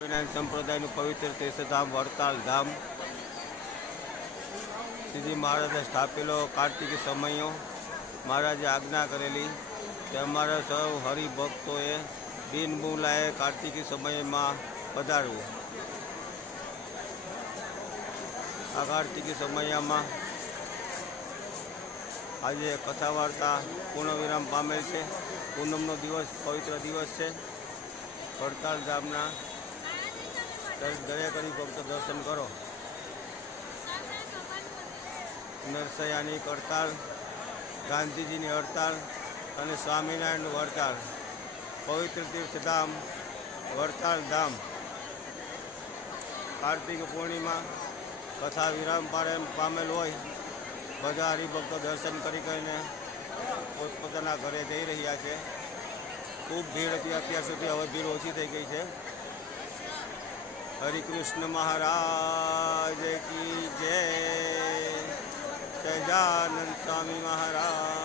સ્વામિનારાયણ સંપ્રદાયનું પવિત્ર તીર્થધામ વડતાલ ધામ શ્રીજી મહારાજે સ્થાપેલો કાર્તિકી સમયો મહારાજે આજ્ઞા કરેલી કે અમારા સૌ હરિભક્તોએ બિન બોલાએ કાર્તિકી સમયમાં પધારવું. આ કાર્તિકી સમયમાં આજે કથા વાર્તા પૂર્ણવિરામ પામેલ છે. પૂનમનો દિવસ પવિત્ર દિવસ છે. વડતાલ ધામના દરેક હરિભક્તો દર્શન કરો. નરસૈયાની હડતાળ, ગાંધીજીની હડતાળ અને સ્વામિનારાયણનું હડતાળ. પવિત્ર તીર્થધામ વડતાલ ધામ. કાર્તિક પૂર્ણિમા કથા વિરામ પામેલ હોય બધા હરિભક્તો દર્શન કરીને પોતપોતાના ઘરે જઈ રહ્યા છે. ખૂબ ભીડ હતી અત્યાર સુધી, હવે ભીડ ઓછી થઈ ગઈ છે. હરિકૃષ્ણ મહારાજ કી જય. સહજાનંદ સ્વામી મહારાજ